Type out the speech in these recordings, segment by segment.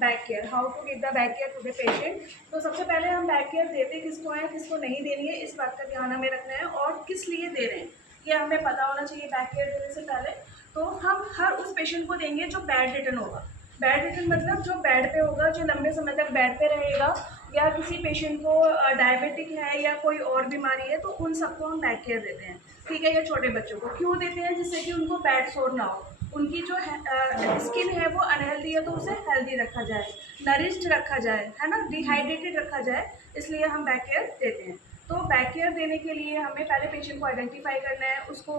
Back care, how to give the back care to the patient. तो सबसे पहले हम बैक केयर देते किसको है, किसको नहीं देनी है, इस बात का ध्यान हमें रखना है और किस लिए दे रहे हैं ये हमें पता होना चाहिए बैक केयर देने से पहले। तो हम हर उस पेशेंट को देंगे जो बेड रिटर्न होगा। बेड रिटर्न मतलब जो बेड पे होगा, जो लंबे समय तक बेड पे रहेगा, या किसी पेशेंट को डायबिटिक है या कोई और बीमारी है, तो उन सबको हम बैक केयर देते हैं, ठीक है। या छोटे बच्चों को क्यों देते हैं, जिससे कि उनको बैड सोर ना हो, उनकी जो स्किन है वो अनहेल्दी है तो उसे हेल्दी रखा जाए, नरिश्ड रखा जाए, है ना, डिहाइड्रेटेड रखा जाए, इसलिए हम बैक केयर देते हैं। तो बैक केयर देने के लिए हमें पहले पेशेंट को आइडेंटिफाई करना है, उसको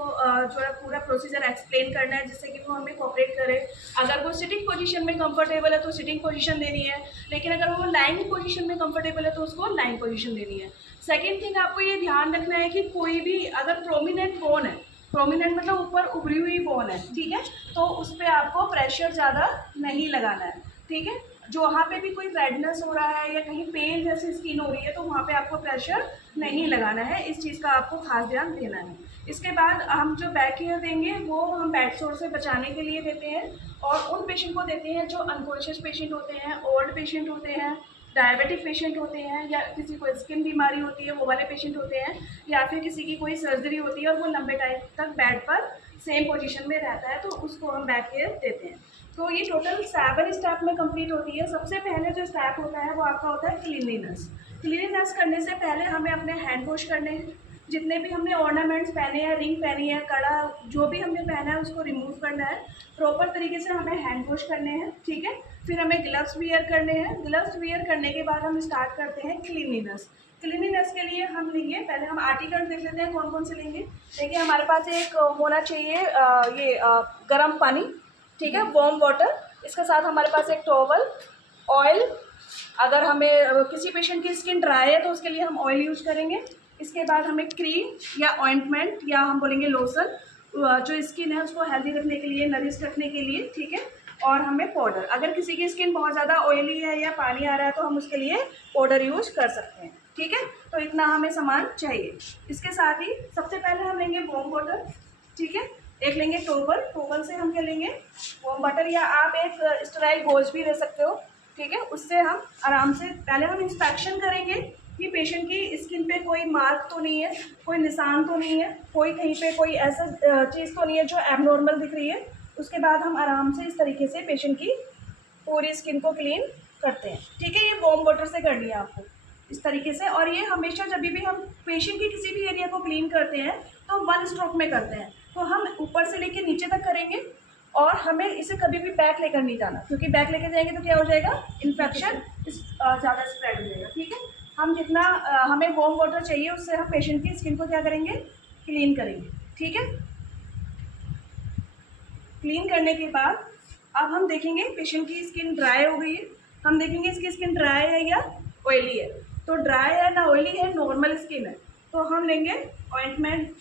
जो है पूरा प्रोसीजर एक्सप्लेन करना है जिससे कि वो हमें कोऑपरेट करे। अगर वो सिटिंग पोजीशन में कंफर्टेबल है तो सिटिंग पोजीशन देनी है, लेकिन अगर वो लाइंग पोजीशन में कंफर्टेबल है तो उसको लाइंग पोजीशन देनी है। सेकेंड थिंग, आपको ये ध्यान रखना है कि कोई भी अगर प्रोमिनेंट बोन है, प्रोमिनेंट मतलब ऊपर उभरी हुई बोन है, ठीक है, तो उस पर आपको प्रेशर ज़्यादा नहीं लगाना है, ठीक है। जो वहाँ पे भी कोई रेडनेस हो रहा है या कहीं पेन जैसी स्किन हो रही है तो वहाँ पे आपको प्रेशर नहीं लगाना है, इस चीज़ का आपको खास ध्यान देना है। इसके बाद हम जो बैक केयर देंगे वो हम बेड सोर से बचाने के लिए देते हैं, और उन पेशेंट को देते हैं जो अनकॉन्शियस पेशेंट होते हैं, ओल्ड पेशेंट होते हैं, डायबिटिक पेशेंट होते हैं, या किसी को स्किन बीमारी होती है वो वाले पेशेंट होते हैं, या फिर किसी की कोई सर्जरी होती है और वो लंबे टाइम तक बेड पर सेम पोजीशन में रहता है, तो उसको हम बैक केयर देते हैं। तो ये टोटल 7 स्टेप में कंप्लीट होती है। सबसे पहले जो स्टेप होता है वो आपका होता है क्लीनलीनेस। क्लीनलीनेस करने से पहले हमें अपने हैंड वॉश करने हैं, जितने भी हमने ऑर्नामेंट्स पहने हैं, रिंग पहनी है, कड़ा जो भी हमने पहना है उसको रिमूव करना है, प्रॉपर तरीके से हमें हैंड वॉश करने हैं, ठीक है। फिर हमें ग्लव्स वियर करने हैं। ग्लव्स वियर करने के बाद हम स्टार्ट करते हैं क्लीनलीनेस। क्लीनलीनेस के लिए हम लेंगे, पहले हम आर्टिकल देख लेते हैं कौन कौन से लेंगे। देखिए हमारे पास एक होना चाहिए गर्म पानी, ठीक है, वार्म वाटर। इसके साथ हमारे पास एक टॉवल, ऑयल, अगर हमें किसी पेशेंट की स्किन ड्राई है तो उसके लिए हम ऑयल यूज़ करेंगे। इसके बाद हमें क्रीम या ऑइंटमेंट या हम बोलेंगे लोशन, जो स्किन है उसको हेल्दी रखने के लिए, नरिश रखने के लिए, ठीक है। और हमें पाउडर, अगर किसी की स्किन बहुत ज़्यादा ऑयली है या पानी आ रहा है तो हम उसके लिए पाउडर यूज़ कर सकते हैं, ठीक है। तो इतना हमें सामान चाहिए। इसके साथ ही सबसे पहले हम लेंगे वार्म वाटर, ठीक है। एक लेंगे टोवल, टोवल से हम क्या लेंगे, वार्म वाटर, या आप एक स्टेराइल गॉज भी ले सकते हो, ठीक है। उससे हम आराम से पहले हम इंस्पेक्शन करेंगे कि पेशेंट की स्किन पे कोई मार्क तो नहीं है, कोई निशान तो नहीं है, कोई कहीं पे कोई ऐसा चीज़ तो नहीं है जो एबनॉर्मल दिख रही है। उसके बाद हम आराम से इस तरीके से पेशेंट की पूरी स्किन को क्लीन करते हैं, ठीक है। ये वार्म वाटर से करनी है आपको इस तरीके से। और ये हमेशा जब भी हम पेशेंट की किसी भी एरिया को क्लीन करते हैं तो 1 स्ट्रोक में करते हैं, तो हम ऊपर से लेके नीचे तक करेंगे, और हमें इसे कभी भी बैक लेकर नहीं जाना, क्योंकि बैक लेकर जाएंगे तो क्या हो जाएगा, इन्फेक्शन ज़्यादा स्प्रेड हो जाएगा, ठीक है। हम जितना हमें वार्म वाटर चाहिए उससे हम पेशेंट की स्किन को क्या करेंगे, क्लीन करेंगे, ठीक है। क्लीन करने के बाद अब हम देखेंगे पेशेंट की स्किन ड्राई हो गई है, हम देखेंगे इसकी स्किन ड्राई है या ऑयली है। तो ड्राई है ना ऑयली है, नॉर्मल स्किन है, तो हम लेंगे ऑइंटमेंट,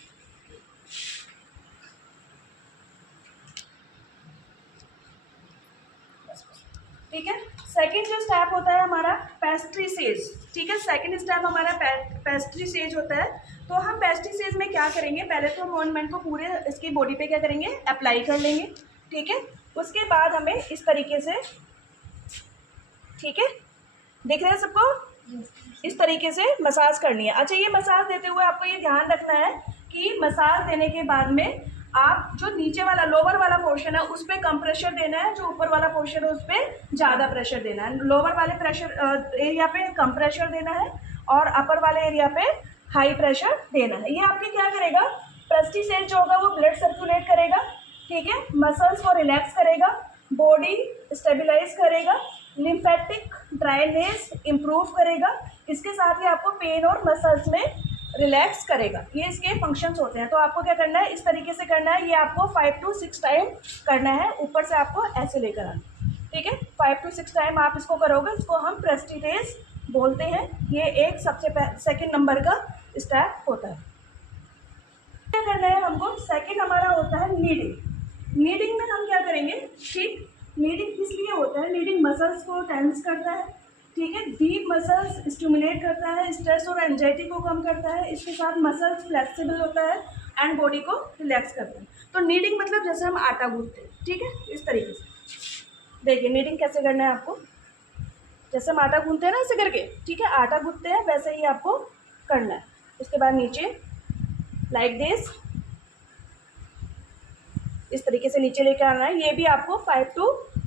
ठीक है। सेकंड जो स्टेप होता है हमारा पेस्ट्री सेज, ठीक है। सेकंड स्टेप हमारा पेस्ट्री सेज होता है। तो हम पेस्ट्री सेज में क्या करेंगे, पहले तो हम ऑइंटमेंट को पूरे इसकी बॉडी पे क्या करेंगे, अप्लाई कर लेंगे, ठीक है। उसके बाद हमें इस तरीके से, ठीक है, दिख रहा है सबको, इस तरीके से मसाज करनी है। अच्छा, ये मसाज देते हुए आपको ये ध्यान रखना है कि मसाज देने के बाद में आप जो नीचे वाला लोअर वाला पोर्शन है उस पर कम प्रेशर देना है, जो ऊपर वाला पोर्शन है उस पर ज़्यादा प्रेशर देना है। लोअर वाले प्रेशर एरिया पे कम प्रेशर देना है और अपर वाले एरिया पे हाई प्रेशर देना है। ये आपके क्या करेगा, पेस्ट्री सेज जो होगा वो ब्लड सर्कुलेट करेगा, ठीक है, मसल्स को रिलैक्स करेगा, बॉडी स्टेबलाइज करेगा, लिम्फेटिक ड्राइनेस इम्प्रूव करेगा, इसके साथ ही आपको पेन और मसल्स में रिलैक्स करेगा। ये इसके फंक्शंस होते हैं। तो आपको क्या करना है, इस तरीके से करना है। ये आपको 5 to 6 टाइम करना है, ऊपर से आपको ऐसे लेकर आना, ठीक है। 5 to 6 टाइम आप इसको करोगे, इसको हम प्रेस्टिटेज बोलते हैं। ये एक सबसे सेकेंड नंबर का स्टेप होता है। क्या करना है हमको, सेकेंड हमारा होता है नीडिंग। नीडिंग में हम क्या करेंगे, ठीक, नीडिंग किस लिए होता है, नीडिंग मसल्स को टेंस करता है, ठीक है, डीप मसल्स स्टिमुलेट करता है, स्ट्रेस और एंजाइटी को कम करता है, इसके साथ मसल्स फ्लेक्सिबल होता है एंड बॉडी को रिलैक्स करता है। तो नीडिंग मतलब जैसे हम आटा गूंथते हैं, ठीक है, इस तरीके से। देखिए नीडिंग कैसे करना है आपको, जैसे हम आटा गूंथते हैं ना ऐसे करके, ठीक है, आटा गूंथते हैं वैसे ही आपको करना है। उसके बाद नीचे लाइक दिस, इस तरीके से नीचे लेके आना है। ये भी आपको 5 to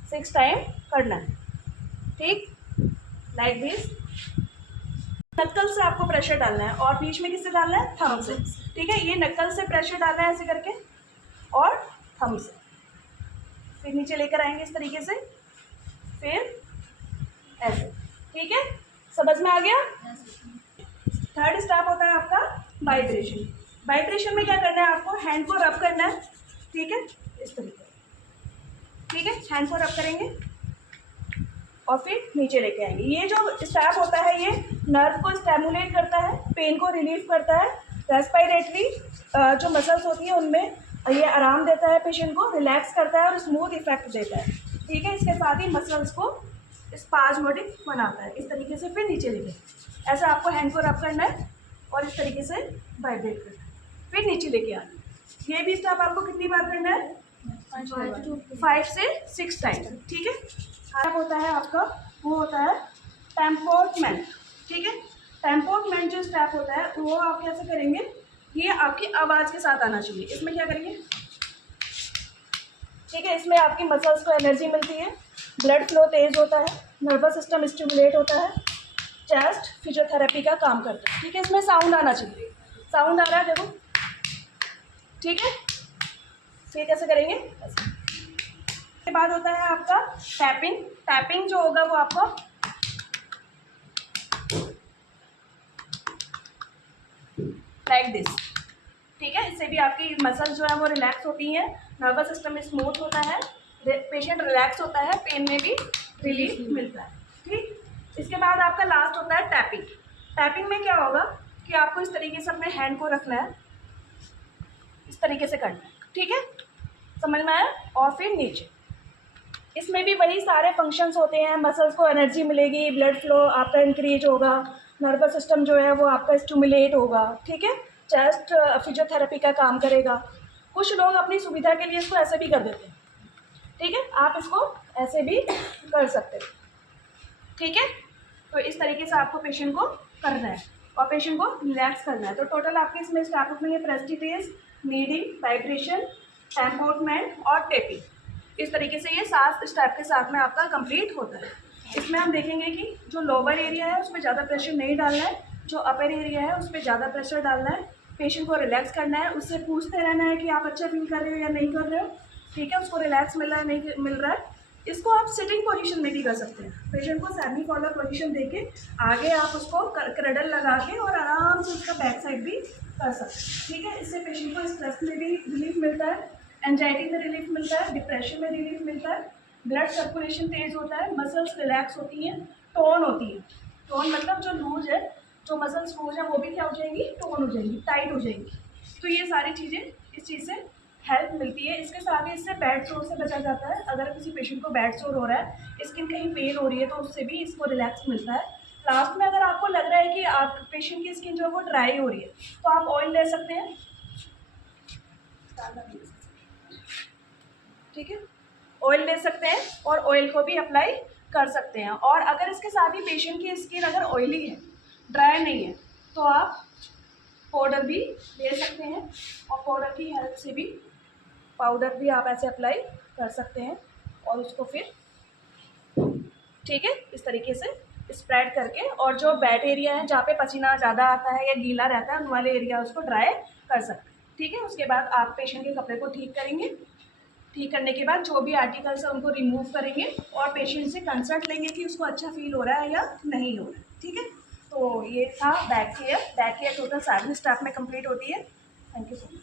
6 टाइम करना है, ठीक, लाइक दिस। नक्कल से आपको प्रेशर डालना है और बीच में किससे डालना है, थंब से, ठीक है। ये नक्कल से प्रेशर डालना है ऐसे करके और थंब से, फिर नीचे लेकर आएंगे इस तरीके से, फिर ऐसे, ठीक है, समझ में आ गया। थर्ड स्टेप होता है आपका वाइब्रेशन। वाइब्रेशन में क्या करना है, आपको हैंड को रब करना है, ठीक है, इस तरीके, ठीक है, हैंड को रब करेंगे और फिर नीचे लेके आएंगे। ये जो स्टेप होता है ये नर्व को स्टिमुलेट करता है, पेन को रिलीफ करता है, रेस्पिरेटरी जो मसल्स होती है उनमें ये आराम देता है, पेशेंट को रिलैक्स करता है और स्मूथ इफेक्ट देता है, ठीक है। इसके साथ ही मसल्स को स्पाज्मोटिक बनाता है। इस तरीके से फिर नीचे लेके, ऐसा आपको हैंड को रब करना है और इस तरीके से वाइब्रेट करना है, फिर नीचे लेके आना है। ये भी स्टेप आपको कितनी बार करना है, 5 से 6 टाइम, ठीक है। स्टेप होता है आपका, वो होता है टेम्पोर्टमेंट, ठीक है। टेम्पोर्टमेंट जो स्टेप होता है वो आप कैसे करेंगे, ये आपकी आवाज़ के साथ आना चाहिए। इसमें क्या करेंगे, ठीक है, इसमें आपकी मसल्स को एनर्जी मिलती है, ब्लड फ्लो तेज होता है, नर्वस सिस्टम स्टिमुलेट होता है, चेस्ट फिजियोथेरेपी का काम करता है, ठीक है। इसमें साउंड आना चाहिए, साउंड आ रहा है देखो, ठीक है। फिर कैसे करेंगे, इसके बाद होता है आपका टैपिंग। टैपिंग जो होगा वो आपको लाइक दिस, ठीक है। इससे भी आपकी मसल्स जो है वो रिलैक्स होती हैं, नर्वस सिस्टम स्मूथ होता है, पेशेंट रिलैक्स होता है, पेन में भी रिलीफ मिलता है, ठीक। इसके बाद आपका लास्ट होता है टैपिंग। टैपिंग में क्या होगा कि आपको इस तरीके से अपने हैंड को रखना है, इस तरीके से करना है, ठीक है, समझ में आया। और फिर नीचे, इसमें भी वही सारे फंक्शंस होते हैं, मसल्स को एनर्जी मिलेगी, ब्लड फ्लो आपका इंक्रीज होगा, नर्वस सिस्टम जो है वो आपका स्टिमुलेट होगा, ठीक है, चेस्ट फिजियोथेरेपी का काम करेगा। कुछ लोग अपनी सुविधा के लिए इसको ऐसे भी कर देते हैं, ठीक है, आप इसको ऐसे भी कर सकते हैं, ठीक है। तो इस तरीके से आपको पेशेंट को करना है और पेशेंट को रिलैक्स करना है। तो टोटल आपके इसमें स्टेप में प्रेस्टिटेज, नीडिंग, वाइब्रेशन, टेम्पोर्टमेंट और टेपिंग, इस तरीके से ये 7 स्टेप के साथ में आपका कंप्लीट होता है। इसमें हम देखेंगे कि जो लोअर एरिया है उस पर ज़्यादा प्रेशर नहीं डालना है, जो अपर एरिया है उस पर ज़्यादा प्रेशर डालना है, पेशेंट को रिलैक्स करना है, उससे पूछते रहना है कि आप अच्छा फील कर रहे हो या नहीं कर रहे हो, ठीक है, उसको रिलैक्स मिल रहा है नहीं मिल रहा है। इसको आप सिटिंग पोजीशन में भी कर सकते हैं, पेशेंट को सेमी फॉलोअर पोजीशन देके आगे आप उसको क्रडल लगा के और आराम से उसका बैक साइड भी कर सकते हैं, ठीक है। इससे पेशेंट को स्ट्रेस में भी रिलीफ मिलता है, एंजाइटी में रिलीफ मिलता है, डिप्रेशन में रिलीफ मिलता है, ब्लड सर्कुलेशन तेज होता है, मसल्स रिलैक्स होती हैं, टोन होती है। टोन मतलब जो लूज है, जो मसल्स लूज है वो भी क्या हो जाएंगी, टोन हो जाएंगी, टाइट हो जाएंगी। तो ये सारी चीज़ें इस चीज़ से हेल्प मिलती है। इसके साथ ही इससे बैड सोर से बचा जाता है। अगर किसी पेशेंट को बैड सोर हो रहा है, स्किन कहीं पेन हो रही है, तो उससे भी इसको रिलैक्स मिलता है। लास्ट में अगर आपको लग रहा है कि आप पेशेंट की स्किन जो है वो ड्राई हो रही है, तो आप ऑयल ले सकते हैं, ठीक है, ऑयल ले सकते हैं और ऑयल को भी अप्लाई कर सकते हैं। और अगर इसके साथ ही पेशेंट की स्किन अगर ऑयली है, ड्राई नहीं है, तो आप पाउडर भी ले सकते हैं और पाउडर की हेल्प से भी, पाउडर भी आप ऐसे अप्लाई कर सकते हैं और उसको फिर, ठीक है, इस तरीके से स्प्रेड करके, और जो वेट एरिया है जहाँ पे पसीना ज़्यादा आता है या गीला रहता है उन वाले एरिया उसको ड्राई कर सकते हैं, ठीक है। उसके बाद आप पेशेंट के कपड़े को ठीक करेंगे, ठीक करने के बाद जो भी आर्टिकल्स है उनको रिमूव करेंगे और पेशेंट से कंसल्ट लेंगे कि उसको अच्छा फील हो रहा है या नहीं हो रहा है, ठीक है। तो ये था back care. Back care total 7 step में कंप्लीट होती है। Thank you so much.